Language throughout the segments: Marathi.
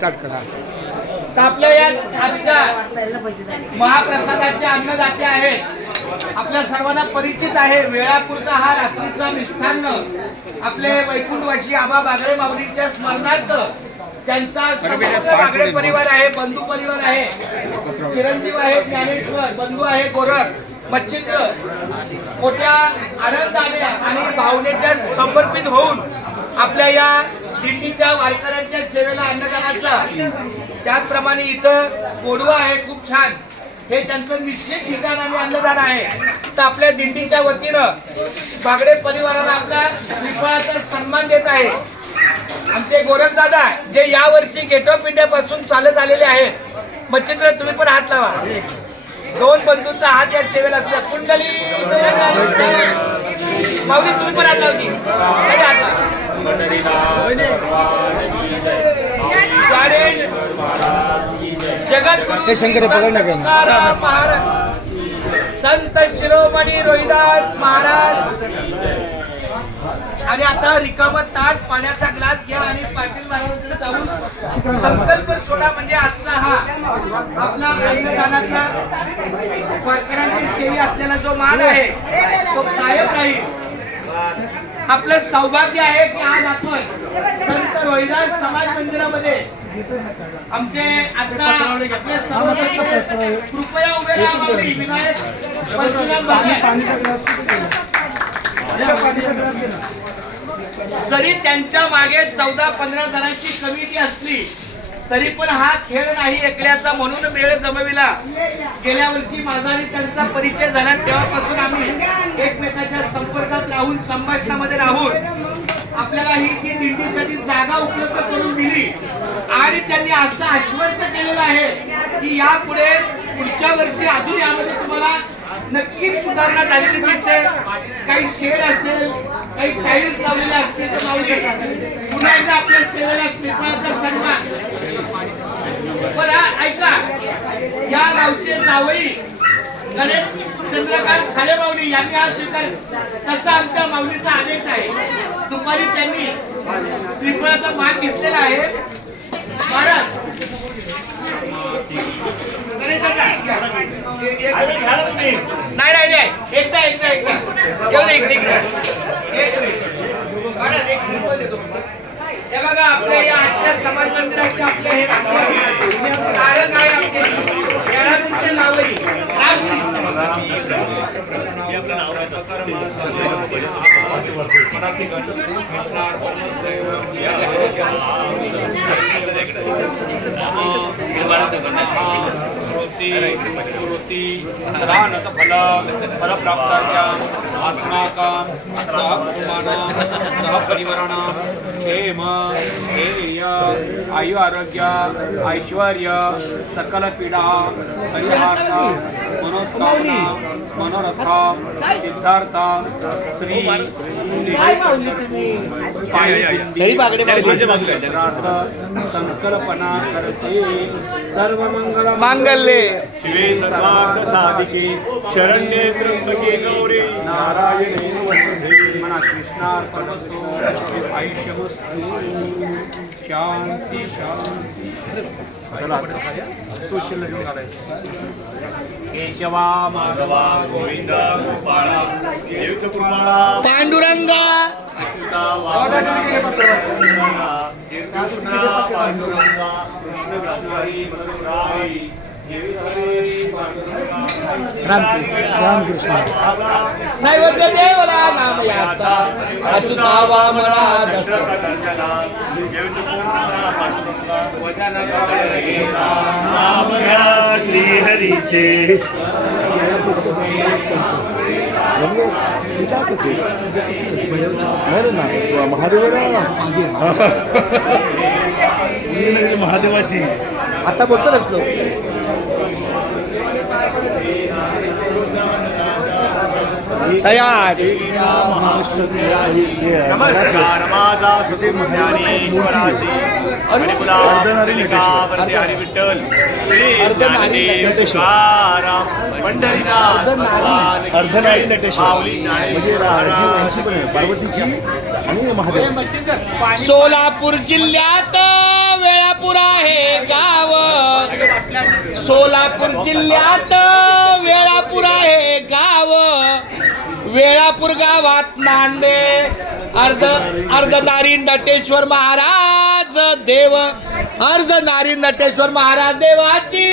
स्टार्ट करा. तर आपल्या या आजच्या महाप्रसादाचे अन्नदाते आहेत. आपल्या सर्वांना परिचित आहे. वेळापूरचा हा रात्रीचा मिष्ठान्न. आपले वैकुंठवासी आबा बागडे माऊलीच्या स्मरणार्थ त्यांचा बागडे परिवार आहे बंधू परिवार आहे. चिरंजीव आहे ज्ञानेश्वर बंधू आहे गोरख मच्छिंद्र. मोठ्या आनंदाने आणि भावनेच्या समर्पित होऊन आपल्या या दिंडीच्या वारकऱ्यांच्या सेवेला अन्नदानाचा त्याचप्रमाणे इथं गोडवा आहे खूप छान. हे त्यांचं निश्चित ठिकाण आणि अन्नदान आहे. तर आपल्या दिंडीच्या वतीनं बागडे परिवाराला आपला श्रीफळाचा सन्मान देत आहे. आमचे गोरखदादा जे यावर्षी गेट ऑफ इंडियापासून चालत आलेले आहेत मच्छिंद्र तुम्ही पण हात लावा. दोन बंधूंचा हात या सेवेला असल्या कुंडली माऊली तुम्ही पण हात लावली कधी हात लावा. जगद्गुरु संत शिरोमणी रोहिदास महाराज. आणि आता रिकाम ताट पाण्याचा ग्लास घ्या आणि पाटील महाराजांकडे जाऊन संकल्प सोडा. म्हणजे आजचा हा आपला अन्नदानाचा वारकऱ्यांची सेवी असलेला जो मान आहे तो कायम राहील. आपलं सौभाग्य आहे की आज आपण संत रोहिदास समाज मंदिरामध्ये आमचे आता आपले सर्व कृपया उभे राहा विनायक पंचनाम जरी त्यांच्या मागे चौदा पंधरा जणांची कमिटी असली तरी पण हा खेळ नाही ऐकल्याचा म्हणून मेळ जमविला. गेल्या वर्षी माझा आणि त्यांचा परिचय झाला तेव्हापासून आम्ही एकमेकाच्या संपर्कात राहून संभाषणामध्ये राहून आपल्याला ही जी दिंडीसाठी जागा उपलब्ध करून दिली आणि त्यांनी असं आश्वस्त केलेलं आहे की यापुढे पुढच्या वर्षी अजून यामध्ये तुम्हाला नक्कीच सुधारणा झालेली दिसते. काही शेड असेल काही टाईल्स लावलेले असतील तर पुन्हा एकदा आपल्या सेवेला कृपणाचा सन्मान. पण ऐका. या गावचे जावई गणेश चंद्रकांत खाले माऊली यांनी हा स्वीकार तसा आमच्या माऊलीचा आदेश आहे. दुपारी त्यांनी श्रीफळाचा मान घेतलेला आहे. महाराज. नाही नाही एकदा येऊ दे इकडे इकडे एक मिनिट. महाराज एक श्रीफळ देतो हे बघा आपल्या या आजच्या समाज मंदिराचे आपले हे कारण आहे आमचे येळापूरचे नावही रामश्री. फल फलप्राप्ताच्या अस्माकं सहकुमानं सहपरिवाराणां क्षेम धैर्य आयु आरोग्य ऐश्वर्य सकलपीडा परिहार्था मनोस्कामना मनोरथ सिद्धार्थ श्री संकल्पना करते. सर्व मंगल मांगल्ये. शिवे सर्वार्थ साधिके. शरण्ये त्र्यंबके गौरी. नारायणे मना कृष्णार्पणस्तु आयुष्यमस्तु. शांती शांती. केशवा माधवा गोविंदा गोपाळा पांडुरंगा. अच्युता रामकृष्ण नैवेद्य देवला नाम याचा अचुता वामना दश नाम घ्या श्रीहरीचे महादेवाची आता बोलतो असलो सयाजी नमस्कार माझा सुधीर ज्ञानेश्वराची हरिपुलावरती नटेश्वर. म्हणजे राजी महाराज यांची पण आहे, पार्वतीची आणि महादेव सोलापूर जिल्ह्यात वेळापूर आहे सोलापूर जिल्ह्यात वेळापूर आहे गाव. वेळापूर गावात नांदे. अर्ध अर्धनारी नटेश्वर महाराज देव. अर्धनारी नटेश्वर महाराज देवाची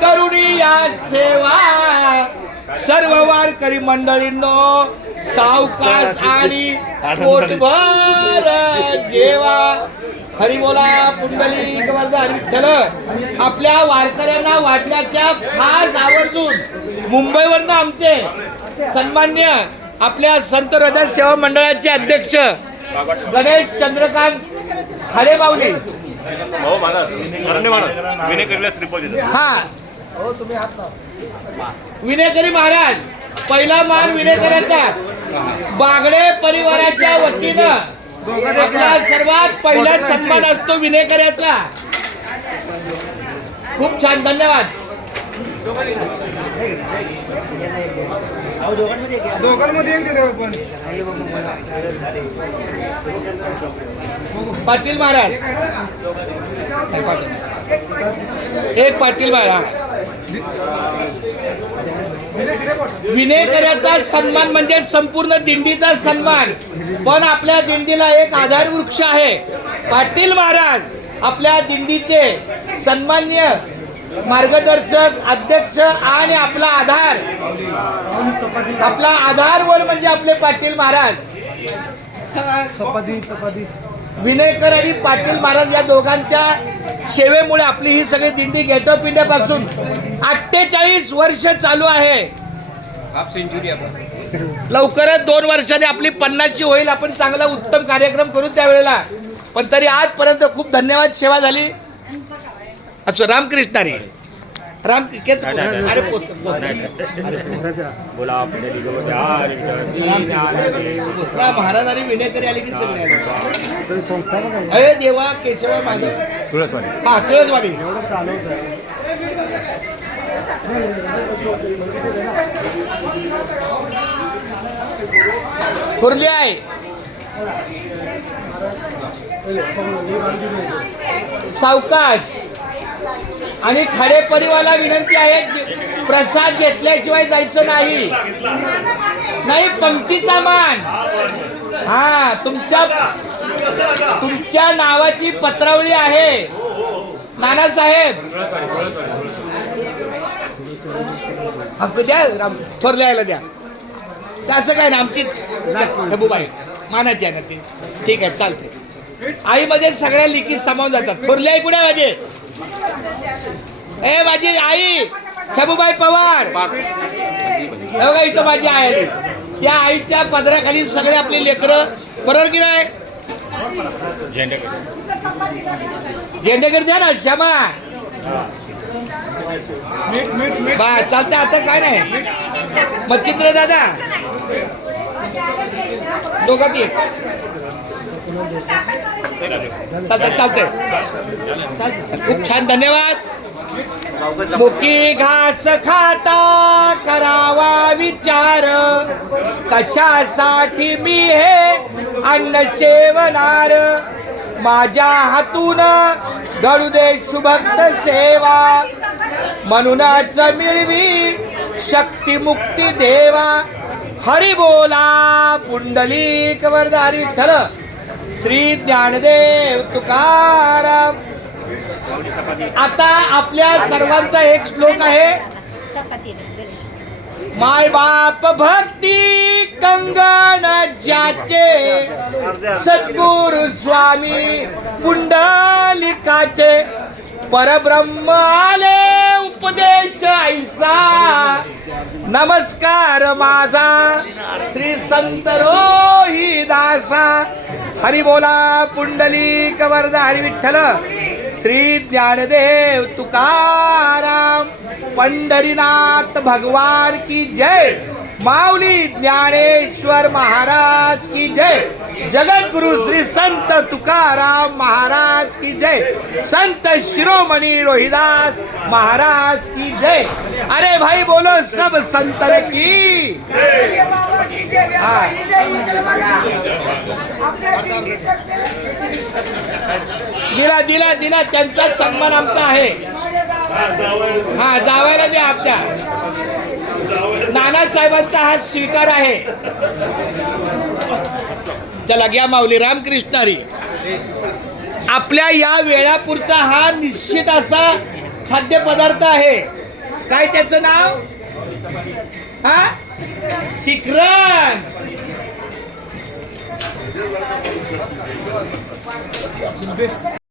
करुणी या सेवा. सर्व वारकरी मंडळींनो सावकाश आणि पोटभर जेवा. हरी बोला पुंडली विठ्ठल. आपल्या वारकऱ्यांना वाटण्याच्या खास आवर्जून मुंबईवरनं आमचे सन्मान्य आपल्या संत हृदय सेवा मंडळाचे अध्यक्ष गणेश चंद्रकांत हरेबावली भाऊ महाराज अरण्य महाराज विनय करीला श्रीफळ देतो हा. विनेकरी महाराज. पहिला मान विनेकऱ्याचा बागडे परिवाराच्या वतीनं आपला सर्वात पहिला सन्मान असतो विनेकऱ्याचा खूप छान. धन्यवाद. दोघांमध्ये एक दिले पण पाटील महाराज. एक पाटील महाराज विनेकऱ्याचा सन्मान म्हणजे संपूर्ण दिंडीचा सन्मान. पण आपल्या दिंडीला एक आधार वृक्ष आहे. पाटील महाराज आपल्या दिंडीचे सन्मान्य मार्गदर्शक अध्यक्ष आणि आपला आधार. आपला आधार वर म्हणजे आपले पाटील महाराज. विनयकर आणि पाटील महाराज या दोघांच्या सेवेमुळे आपली ही सगळी दिंडी गेट ऑफ इंडियापासून अठ्ठेचाळीस वर्ष चालू आहे. लवकरच दोन वर्षांनी आपली पन्नासची होईल. आपण चांगला उत्तम कार्यक्रम करू त्यावेळेला. पण तरी आजपर्यंत खूप धन्यवाद सेवा झाली. अच्छा रामकृष्ण रे राम केत- अरे. बोला महाराज आणि विनेकरी आले की सगळे आले. तरी संस्थापक आहे? अरे देवा केशव माधव. तुळसवाडी. हा तुळसवाडी. एवढं चालवत आहे कुर्ली आहे. सावकाश. आणि खाडे परिवाराला विनंती आहे प्रसाद घेतल्याशिवाय जायचं नाही. नाही पंक्तीचा मान. हा तुमच्या तुमच्या नावाची पत्रावळी आहे. नानासाहेब द्या थोरल्या यायला द्या. असं काय ना आमची खबूबाई मानाची आहे ना ती. ठीक आहे चालते आईमध्ये सगळ्या लिखी सामावून जातात. थोरली आई कुठे माझी ए माझी आई खबूबाई पवार. बघा इथं माझी आई त्या आईच्या पदराखाली सगळे आपले लेकरं बरोबर की नाही झेंडेकर द्या ना क्षमा. बा चालतं आता काय नाही. मच्छिंद्र दादा. दोघात एक चालतंय चालतंय. खूप छान धन्यवाद. मुकी घास खाता करावा विचार. कशासाठी मी हे अन्न सेवनार माझ्या हातून घडू दे शुभक्त सेवा. म्हणूनच मिळवी शक्ती मुक्ती देवा. हरी बोला पुंडली कबरदारी ठर श्री ज्ञानदेव तुकाराम. आता आपल्या सर्वांचा एक श्लोक आहे. माय बाप भक्ती कंगण ज्याचे. सद्गुरु स्वामी पुंडलिकाचे. परब्रह्म आले उपदेश ऐसा. नमस्कार माझा. श्री संत रोही दासा हरी बोला पुंडली वरदा. हरी विठ्ठल. श्री ज्ञानदेव तुकाराम पंढरीनाथ भगवान की जय माऊली ज्ञानेश्वर महाराज की जय जगद्गुरु श्री संत तुकाराम महाराज की जय संत शिरोमणी रोहिदास महाराज की जय। अरे भाई बोलो सब संत की हाँ। दिला दिला दिला. त्यांचा सन्मान आमचा आहे. हा जावायला द्या आपल्या. नानासाहेबांचा हा स्वीकार आहे. चला घ्या माऊली रामकृष्णारी. आपल्या या वेळापुरचा हा निश्चित असा खाद्यपदार्थ आहे. काय त्याचं नाव? हा? शिखरण